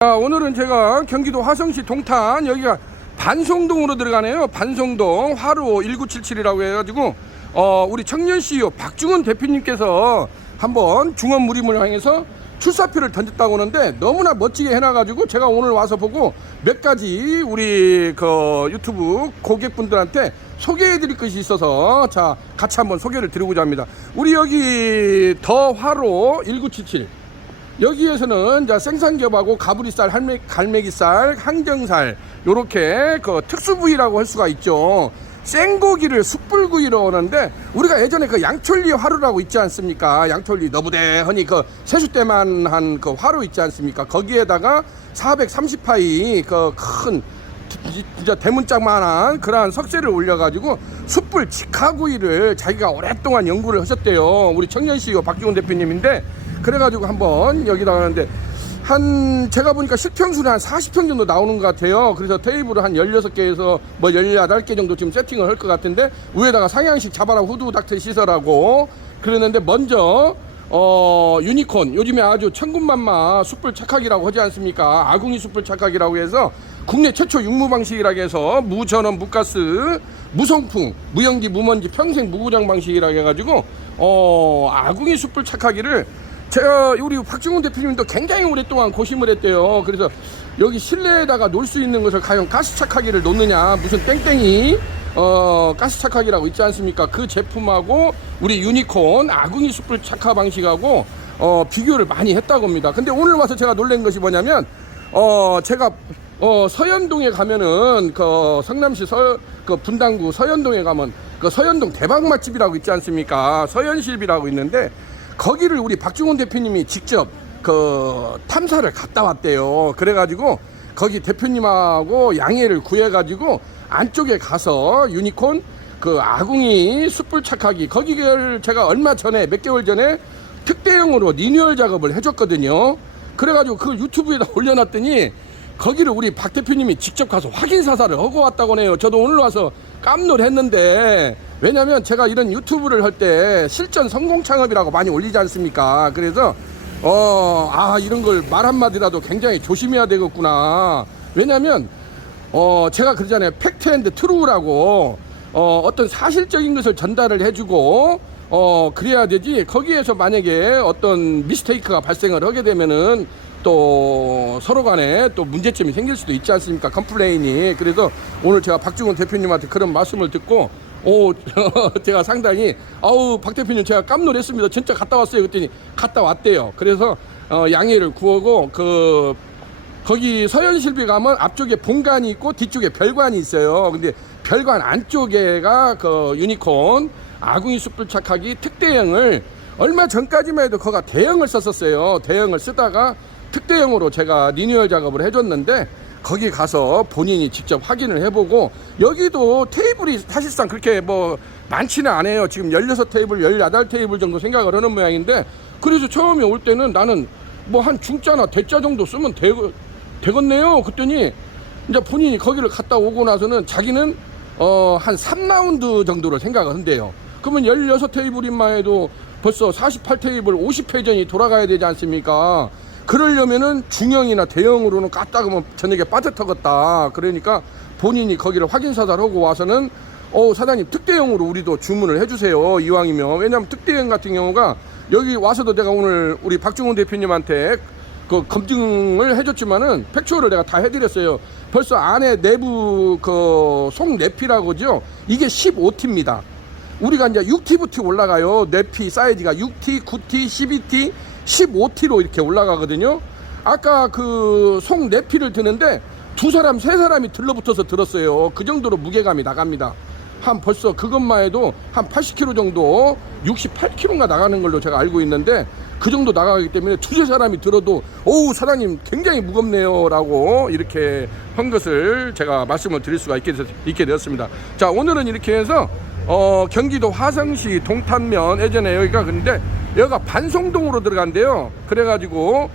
자, 오늘은 제가 경기도 화성시 동탄, 여기가 반송동으로 들어가네요. 반송동 화로 1977이라고 해가지고 우리 청년 CEO 박중원 대표님께서 한번 중원무림을 향해서 출사표를 던졌다고 하는데 너무나 멋지게 해놔가지고 제가 오늘 와서 보고 몇 가지 우리 그 유튜브 고객분들한테 소개해드릴 것이 있어서 자, 같이 한번 소개를 드리고자 합니다. 우리 여기 더 화로 1977 여기에서는 이제 생삼겹하고 가브리살, 갈매기살, 항정살 요렇게 그 특수 부위라고 할 수가 있죠. 생고기를 숯불구이로 하는데 우리가 예전에 그 양철리 화로라고 있지 않습니까? 양철리 너부대하니 그 세수 때만 한 그 화로 있지 않습니까? 거기에다가 430파이 그 큰 진짜 대문짝만한 그러한 석쇠를 올려가지고 숯불 직화구이를 자기가 오랫동안 연구를 하셨대요. 우리 청년 CEO 박중원 대표님인데 그래가지고 한번 여기다가 하는데 한 제가 보니까 실평수는 한 40평 정도 나오는 것 같아요. 그래서 테이블을 한 16개에서 뭐 18개 정도 지금 세팅을 할 것 같은데 위에다가 상향식 자바라 후드 닥터 시설하고 그랬는데 먼저 유니콘 요즘에 아주 천군만마 숯불 착각이라고 하지 않습니까? 아궁이 숯불 착각이라고 해서 국내 최초 육무 방식이라고 해서 무전원 무가스 무송풍 무연기 무먼지 평생 무고장 방식이라고 해가지고 아궁이 숯불 착하기를 제가 우리 박중훈 대표님도 굉장히 오랫동안 고심을 했대요. 그래서 여기 실내에다가 놓을 수 있는 것을 과연 가스 착하기를 놓느냐 무슨 땡땡이 가스 착하기라고 있지 않습니까? 그 제품하고 우리 유니콘 아궁이 숯불 착화 방식하고 비교를 많이 했다고 합니다. 근데 오늘 와서 제가 놀란 것이 뭐냐면 제가 서현동에 가면은 그 성남시 그 분당구 서현동에 가면 그 서현동 대박 맛집이라고 있지 않습니까? 서현실비라고 있는데 거기를 우리 박중원 대표님이 직접 그 탐사를 갔다 왔대요. 그래가지고 거기 대표님하고 양해를 구해가지고 안쪽에 가서 유니콘 그 아궁이 숯불 착하기 거기를 제가 얼마 전에 몇 개월 전에 특대형으로 리뉴얼 작업을 해줬거든요. 그래가지고 그걸 유튜브에다 올려놨더니 거기를 우리 박 대표님이 직접 가서 확인 사살을 하고 왔다고 하네요. 저도 오늘 와서 깜놀했는데 왜냐면 제가 이런 유튜브를 할 때 실전 성공 창업이라고 많이 올리지 않습니까? 그래서 이런 걸 말 한마디라도 굉장히 조심해야 되겠구나. 왜냐면 제가 그러잖아요. 팩트 앤드 트루라고 어떤 사실적인 것을 전달을 해주고 그래야 되지 거기에서 만약에 어떤 미스테이크가 발생을 하게 되면은 또 서로 간에 또 문제점이 생길 수도 있지 않습니까? 컴플레인이. 그래서 오늘 제가 박중원 대표님한테 그런 말씀을 듣고 제가 상당히 박 대표님 제가 깜놀했습니다. 진짜 갔다 왔어요. 그랬더니 갔다 왔대요. 그래서 양해를 구하고 거기 서현실비 가면 앞쪽에 본관이 있고 뒤쪽에 별관이 있어요. 근데 별관 안쪽에가 그 유니콘 아궁이 숯불 착하기 특대형을 얼마 전까지만 해도 거가 대형을 썼었어요. 대형을 쓰다가 특대형으로 제가 리뉴얼 작업을 해줬는데 거기 가서 본인이 직접 확인을 해보고 여기도 테이블이 사실상 그렇게 뭐 많지는 않아요. 지금 16테이블, 18테이블 정도 생각을 하는 모양인데 그래서 처음에 올 때는 나는 뭐 한 중자나 대자 정도 쓰면 되겠네요. 그랬더니 이제 본인이 거기를 갔다 오고 나서는 자기는 한 3라운드 정도를 생각을 한대요. 그러면 16테이블인만 해도 벌써 48테이블 50회전이 돌아가야 되지 않습니까? 그러려면은 중형이나 대형으로는 까딱하면 저녁에 빠듯하겠다. 그러니까 본인이 거기를 확인 사살하고 와서는 사장님 특대형으로 우리도 주문을 해주세요. 이왕이면. 왜냐면 특대형 같은 경우가 여기 와서도 내가 오늘 우리 박중훈 대표님한테 그 검증을 해줬지만은 팩추얼을 내가 다 해드렸어요. 벌써 안에 내부 그 속 내피라고 하죠. 이게 15T입니다. 우리가 이제 6T부터 올라가요. 내피 사이즈가 6T, 9T, 12T, 15T로 이렇게 올라가거든요. 아까 그 속 내피를 드는데 두 사람, 세 사람이 들러붙어서 들었어요. 그 정도로 무게감이 나갑니다. 한 벌써 그것만 해도 한 80kg 정도, 68kg가 나가는 걸로 제가 알고 있는데 그 정도 나가기 때문에 두세 사람이 들어도 사장님 굉장히 무겁네요 라고 이렇게 한 것을 제가 말씀을 드릴 수가 있게 되었습니다. 자, 오늘은 이렇게 해서 경기도 화성시 동탄면 예전에 여기가 근데 여기가 반송동으로 들어간대요. 그래가지고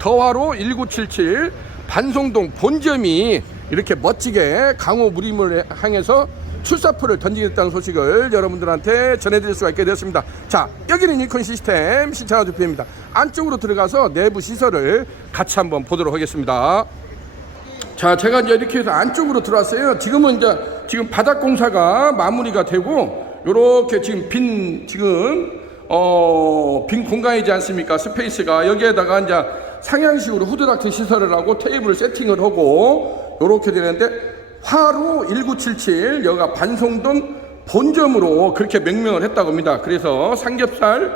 더화로 1977 반송동 본점이 이렇게 멋지게 강호 무림을 향해서 출사표를 던지겠다는 소식을 여러분들한테 전해드릴 수가 있게 되었습니다. 자, 여기는 유니콘 시스템 신창환 대표입니다. 안쪽으로 들어가서 내부 시설을 같이 한번 보도록 하겠습니다. 자, 제가 이제 이렇게 해서 안쪽으로 들어왔어요. 지금은 이제 지금 바닥 공사가 마무리가 되고 요렇게 지금 빈 공간이지 않습니까? 스페이스가 여기에다가 이제 상향식으로 후드닥트 시설을 하고 테이블 세팅을 하고 요렇게 되는데 화로 1977 여기가 반송동 본점으로 그렇게 명명을 했다고 합니다. 그래서 삼겹살,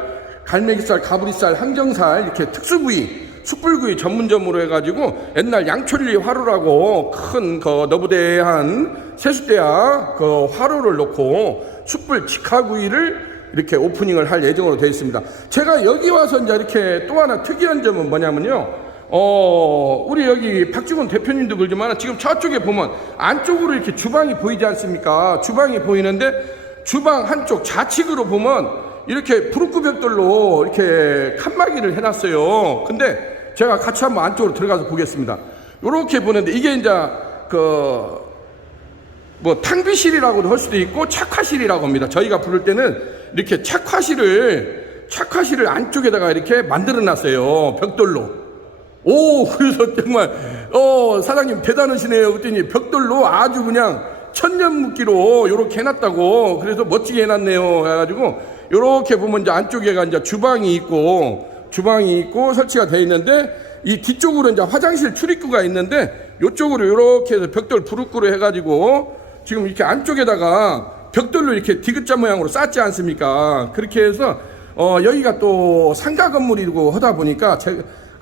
갈매기살, 가브리살, 항정살 이렇게 특수부위 숯불구이 전문점으로 해가지고 옛날 양촌리 화로라고 큰 그 너부대한 세숫대야 그 화로를 놓고 숯불 직화구이를 이렇게 오프닝을 할 예정으로 되어 있습니다. 제가 여기 와서 이제 이렇게 또 하나 특이한 점은 뭐냐면요. 우리 여기 박주근 대표님도 그러지만 지금 저쪽에 보면 안쪽으로 이렇게 주방이 보이지 않습니까? 주방이 보이는데 주방 한쪽 좌측으로 보면 이렇게 부룩구벽돌로 이렇게 칸막이를 해놨어요. 근데 제가 같이 한번 안쪽으로 들어가서 보겠습니다. 이렇게 보는데 이게 이제 탕비실이라고도 할 수도 있고 착화실이라고 합니다. 저희가 부를 때는 이렇게 착화실을 안쪽에다가 이렇게 만들어 놨어요. 벽돌로. 그래서 정말 사장님 대단하시네요. 그랬더니 벽돌로 아주 그냥 천년묵기로 요렇게 해놨다고. 그래서 멋지게 해놨네요. 해가지고 요렇게 보면 이제 안쪽에가 이제 주방이 있고 설치가 되어 있는데 이 뒤쪽으로 이제 화장실 출입구가 있는데 요쪽으로 요렇게 해서 벽돌 부룩구로 해가지고 지금 이렇게 안쪽에다가 벽돌로 이렇게 디귿자 모양으로 쌌지 않습니까? 그렇게 해서 여기가 또 상가 건물이고 하다 보니까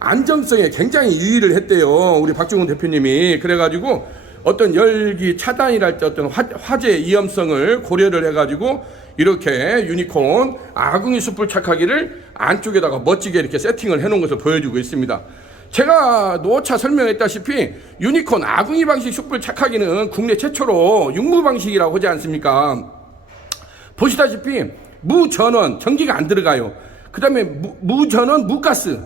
안정성에 굉장히 유의를 했대요. 우리 박주근 대표님이. 그래가지고 어떤 열기 차단이랄 어떤 화재 위험성을 고려를 해가지고 이렇게 유니콘 아궁이 숯불 착하기를 안쪽에다가 멋지게 이렇게 세팅을 해놓은 것을 보여주고 있습니다. 제가 노차 설명했다시피 유니콘 아궁이 방식 숯불 착하기는 국내 최초로 육무 방식이라고 하지 않습니까? 보시다시피 무전원 전기가 안 들어가요. 그 다음에 무전원 무가스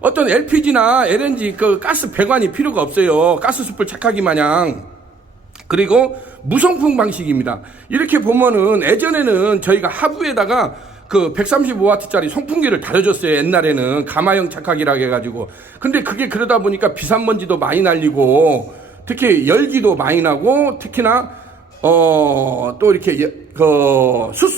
어떤 LPG나 LNG 그 가스 배관이 필요가 없어요. 가스 숯불 착하기 마냥. 그리고 무송풍 방식입니다. 이렇게 보면은 예전에는 저희가 하부에다가 그 135W짜리 송풍기를 달아줬어요. 옛날에는 가마형 착하기라고 해가지고. 근데 그게 그러다 보니까 비산먼지도 많이 날리고 특히 열기도 많이 나고 특히나 또 이렇게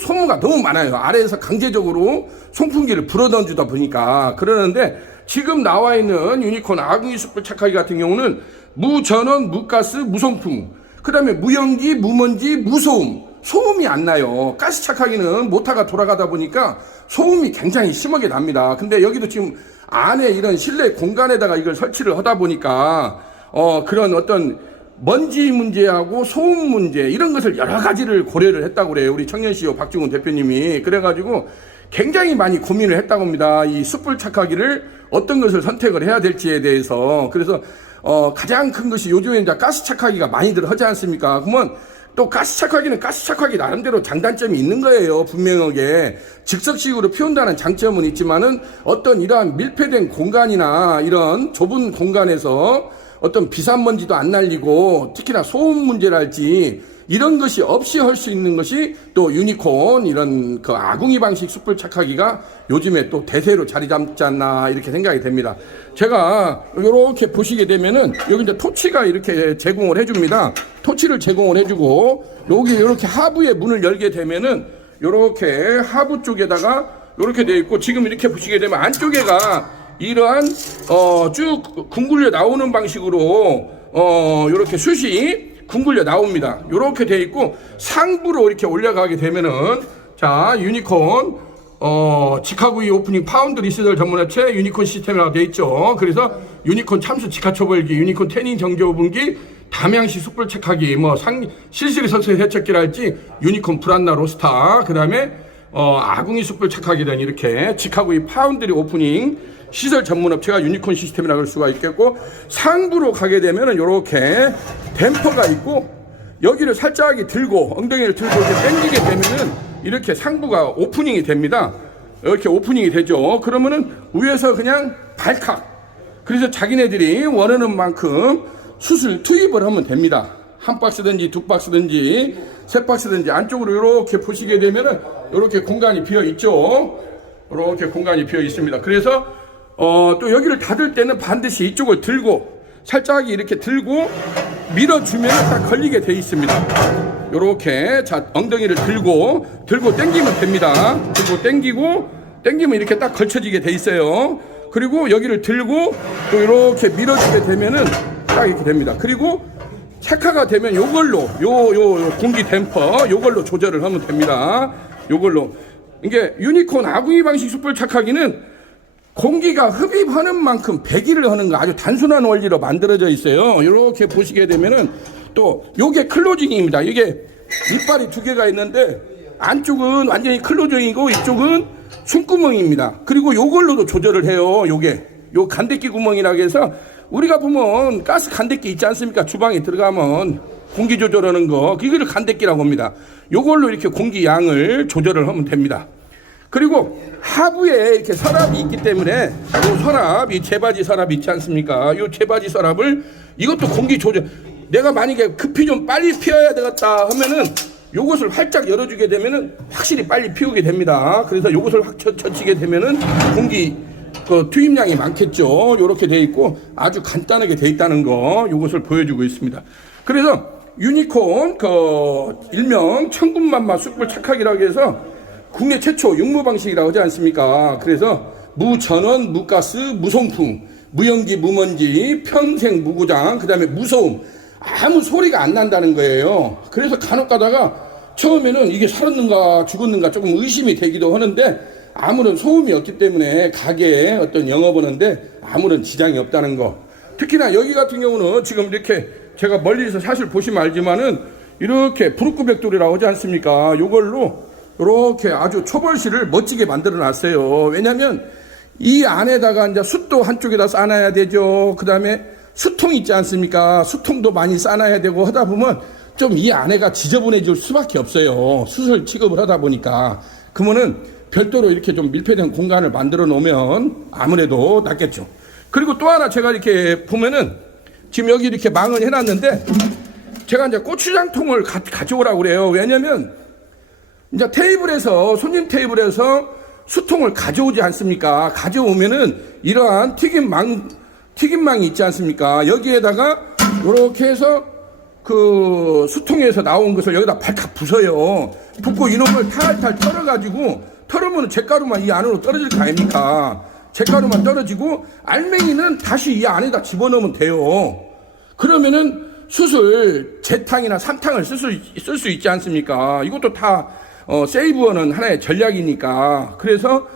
소모가 너무 많아요. 아래에서 강제적으로 송풍기를 불어넣어주다 보니까. 그러는데 지금 나와 있는 유니콘 아궁이 숯불 착하기 같은 경우는 무전원, 무가스, 무송풍, 그 다음에 무연기, 무먼지, 무소음, 소음이 안 나요. 가스 착하기는 모터가 돌아가다 보니까 소음이 굉장히 심하게 납니다. 근데 여기도 지금 안에 이런 실내 공간에다가 이걸 설치를 하다 보니까 그런 어떤 먼지 문제하고 소음 문제 이런 것을 여러 가지를 고려를 했다고 그래요. 우리 청년CEO 박주근 대표님이. 그래가지고 굉장히 많이 고민을 했다고 합니다. 이 숯불 착하기를 어떤 것을 선택을 해야 될지에 대해서. 그래서 가장 큰 것이 요즘에 이제 가스 착하기가 많이들 하지 않습니까? 그러면 또 가스 착하기는 가스 착하기 나름대로 장단점이 있는 거예요. 분명하게 즉석식으로 피운다는 장점은 있지만은 어떤 이러한 밀폐된 공간이나 이런 좁은 공간에서 어떤 비산먼지도 안 날리고 특히나 소음 문제랄지 이런 것이 없이 할 수 있는 것이 또 유니콘 이런 그 아궁이 방식 숯불 착하기가 요즘에 또 대세로 자리 잡지 않나 이렇게 생각이 됩니다. 제가 이렇게 보시게 되면은 여기 이제 토치가 이렇게 제공을 해줍니다. 토치를 제공을 해주고 여기 이렇게 하부에 문을 열게 되면은 이렇게 하부 쪽에다가 이렇게 되어 있고 지금 이렇게 보시게 되면 안쪽에가 이러한 쭉 궁굴려 나오는 방식으로 이렇게 숯이 궁굴려 나옵니다. 이렇게 돼 있고 상부로 이렇게 올라가게 되면은 자 유니콘 직화구이 오프닝 파운드 시설 전문업체 유니콘 시스템이라고 되어 있죠. 그래서 유니콘 참수 직화초벌기, 유니콘 태닝 정제 오븐기, 담양시 숯불 착하기, 실시리 석쇠 세척기랄지 유니콘 브란나 로스타, 그 다음에 아궁이 숯불 착하기는 이렇게 직화구이 파운드리 오프닝 시설 전문업체가 유니콘 시스템이라고 할 수가 있겠고 상부로 가게 되면은 이렇게 댐퍼가 있고 여기를 살짝 들고 엉덩이를 들고 이렇게 당기게 되면은 이렇게 상부가 오프닝이 됩니다. 이렇게 오프닝이 되죠. 그러면은 위에서 그냥 발칵. 그래서 자기네들이 원하는 만큼 숯을 투입을 하면 됩니다. 한 박스든지 두 박스든지 세 박스든지 안쪽으로 이렇게 보시게 되면은 이렇게 공간이 비어 있죠. 이렇게 공간이 비어 있습니다. 그래서 또 여기를 닫을 때는 반드시 이쪽을 들고 살짝 이렇게 들고 밀어주면 딱 걸리게 돼 있습니다. 이렇게 자 엉덩이를 들고 당기면 됩니다. 들고 당기면 이렇게 딱 걸쳐지게 돼 있어요. 그리고 여기를 들고 또 이렇게 밀어주게 되면은 딱 이렇게 됩니다. 그리고 착화가 되면 요걸로 요 공기 댐퍼 요걸로 조절을 하면 됩니다. 요걸로 이게 유니콘 아궁이 방식 숯불 착화기는 공기가 흡입하는 만큼 배기를 하는 거 아주 단순한 원리로 만들어져 있어요. 이렇게 보시게 되면은 또 요게 클로징입니다. 이게 이빨이 두 개가 있는데 안쪽은 완전히 클로징이고 이쪽은 숨구멍입니다. 그리고 요걸로도 조절을 해요. 요 간대끼 구멍이라고 해서 우리가 보면 가스 간대끼 있지 않습니까? 주방에 들어가면 공기 조절하는 거 이거를 간대끼라고 합니다. 요걸로 이렇게 공기 양을 조절을 하면 됩니다. 그리고 하부에 이렇게 서랍이 있기 때문에 요 서랍, 이 재바지 서랍 있지 않습니까? 요 재바지 서랍을 이것도 공기 조절. 내가 만약에 급히 좀 빨리 피워야 되겠다 하면은 요것을 활짝 열어주게 되면은 확실히 빨리 피우게 됩니다. 그래서 요것을 확 젖히게 되면은 공기 투입량이 많겠죠. 요렇게 돼 있고 아주 간단하게 돼 있다는 거 요것을 보여주고 있습니다. 그래서 유니콘 일명 천군만마 숯불 착화기라고 해서 국내 최초 육무 방식이라고 하지 않습니까? 그래서 무전원, 무가스, 무송풍, 무연기, 무먼지, 평생 무고장, 그 다음에 무소음, 아무 소리가 안 난다는 거예요. 그래서 간혹 가다가 처음에는 이게 살았는가 죽었는가 조금 의심이 되기도 하는데 아무런 소음이 없기 때문에 가게에 어떤 영업하는데 아무런 지장이 없다는 거. 특히나 여기 같은 경우는 지금 이렇게 제가 멀리서 사실 보시면 알지만은 이렇게 부르꾸벽돌이라고 하지 않습니까? 요걸로 이렇게 아주 초벌실을 멋지게 만들어 놨어요. 왜냐면 이 안에다가 이제 숯도 한쪽에다 싸놔야 되죠. 그 다음에 수통 있지 않습니까? 수통도 많이 싸놔야 되고 하다 보면 좀 이 안에가 지저분해질 수밖에 없어요. 숯을 취급을 하다 보니까. 그러면은 별도로 이렇게 좀 밀폐된 공간을 만들어 놓으면 아무래도 낫겠죠. 그리고 또 하나 제가 이렇게 보면은 지금 여기 이렇게 망을 해놨는데 제가 이제 고추장통을 가져오라고 그래요. 왜냐면 이제 손님 테이블에서 수통을 가져오지 않습니까? 가져오면은 이러한 튀김망이 있지 않습니까? 여기에다가 이렇게 해서 그 수통에서 나온 것을 여기다 발칵 부숴요. 붓고 이놈을 탈탈 털어가지고 털으면 잿가루만 이 안으로 떨어질 거 아닙니까? 잿가루만 떨어지고 알맹이는 다시 이 안에다 집어넣으면 돼요. 그러면은 숯을 재탕이나 삼탕을 쓸 수 있지 않습니까? 이것도 다 세이브하는 하나의 전략이니까. 그래서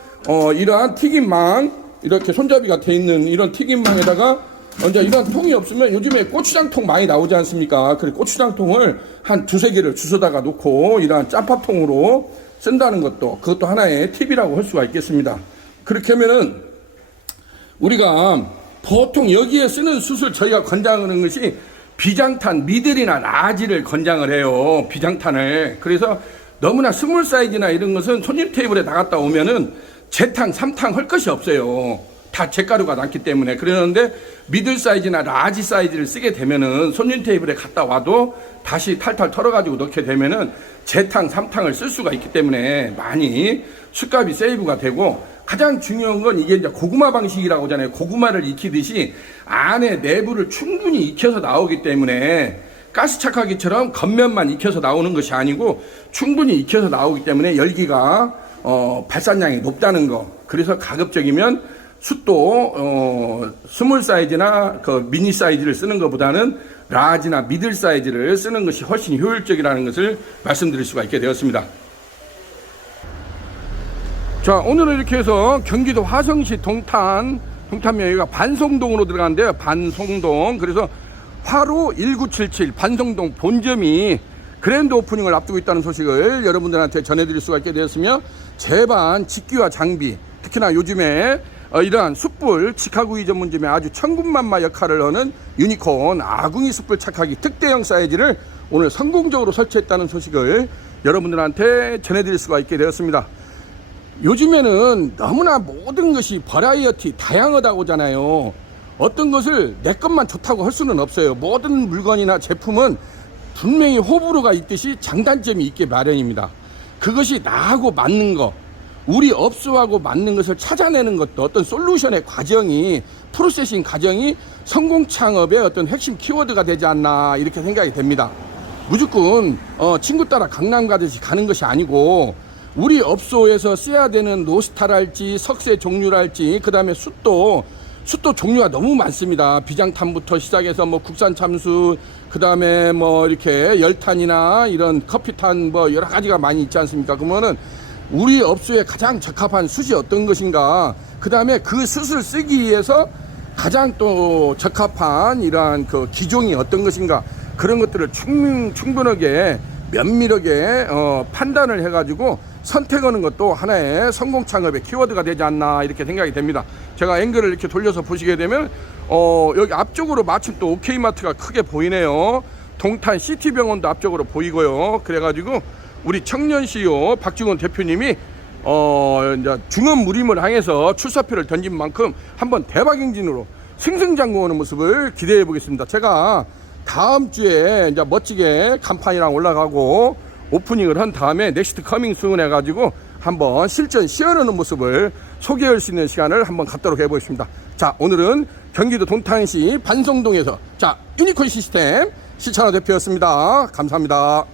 이러한 튀김망 이렇게 손잡이가 돼 있는 이런 튀김망에다가 이제 이런 통이 없으면 요즘에 고추장통 많이 나오지 않습니까? 그래 고추장통을 한 두세 개를 주워다가 놓고 이러한 짬밥통으로 쓴다는 그것도 하나의 팁이라고 할 수가 있겠습니다. 그렇게 하면은 우리가 보통 여기에 쓰는 숯을 저희가 권장하는 것이 비장탄, 미들이나 라지를 권장을 해요. 비장탄을. 그래서 너무나 스몰 사이즈나 이런 것은 손님 테이블에 나갔다 오면은 재탕, 삼탕 할 것이 없어요. 다 잿가루가 남기 때문에. 그러는데 미들 사이즈나 라지 사이즈를 쓰게 되면은 손님 테이블에 갔다 와도 다시 탈탈 털어가지고 넣게 되면은 재탕, 삼탕을 쓸 수가 있기 때문에 많이 숯값이 세이브가 되고, 가장 중요한 건 이게 이제 고구마 방식이라고 하잖아요. 고구마를 익히듯이 안에 내부를 충분히 익혀서 나오기 때문에 가스 착화기처럼 겉면만 익혀서 나오는 것이 아니고 충분히 익혀서 나오기 때문에 열기가 발산량이 높다는 거. 그래서 가급적이면 숯도 스몰 사이즈나 그 미니 사이즈를 쓰는 것보다는 라지나 미들 사이즈를 쓰는 것이 훨씬 효율적이라는 것을 말씀드릴 수가 있게 되었습니다. 자, 오늘은 이렇게 해서 경기도 화성시 동탄면 여기가 반송동으로 들어가는데요. 반송동. 그래서 화로 1977 반송동 본점이 그랜드 오프닝을 앞두고 있다는 소식을 여러분들한테 전해드릴 수가 있게 되었으며, 제반 직기와 장비, 특히나 요즘에 이러한 숯불 직화구이 전문점에 아주 천군만마 역할을 하는 유니콘 아궁이 숯불 착화기 특대형 사이즈를 오늘 성공적으로 설치했다는 소식을 여러분들한테 전해드릴 수가 있게 되었습니다. 요즘에는 너무나 모든 것이 버라이어티 다양하다고 하잖아요. 어떤 것을 내 것만 좋다고 할 수는 없어요. 모든 물건이나 제품은 분명히 호불호가 있듯이 장단점이 있게 마련입니다. 그것이 나하고 맞는 거, 우리 업소하고 맞는 것을 찾아내는 것도 어떤 솔루션의 과정이, 프로세싱 과정이 성공 창업의 어떤 핵심 키워드가 되지 않나 이렇게 생각이 됩니다. 무조건 친구 따라 강남 가듯이 가는 것이 아니고 우리 업소에서 써야 되는 노스타랄지 석쇠 종류랄지 그 다음에 숯도 종류가 너무 많습니다. 비장탄부터 시작해서 뭐 국산 참수, 그 다음에 뭐 이렇게 열탄이나 이런 커피탄 뭐 여러 가지가 많이 있지 않습니까? 그러면은 우리 업소에 가장 적합한 숯이 어떤 것인가, 그 다음에 그 숯을 쓰기 위해서 가장 또 적합한 이러한 그 기종이 어떤 것인가, 그런 것들을 충분하게 면밀하게 판단을 해가지고 선택하는 것도 하나의 성공 창업의 키워드가 되지 않나 이렇게 생각이 됩니다. 제가 앵글을 이렇게 돌려서 보시게 되면 여기 앞쪽으로 마침 또 오케이마트가 크게 보이네요. 동탄 시티병원도 앞쪽으로 보이고요. 그래가지고 우리 청년 CEO 박중원 대표님이 이제 중언무림을 향해서 출사표를 던진 만큼 한번 대박 행진으로 승승장구하는 모습을 기대해 보겠습니다. 제가 다음 주에 이제 멋지게 간판이랑 올라가고 오프닝을 한 다음에 넥스트 커밍 순 해가지고 한번 실전 시연하는 모습을 소개할 수 있는 시간을 한번 갖도록 해보겠습니다. 자, 오늘은 경기도 동탄시 반성동에서 유니콘 시스템 시찬호 대표였습니다. 감사합니다.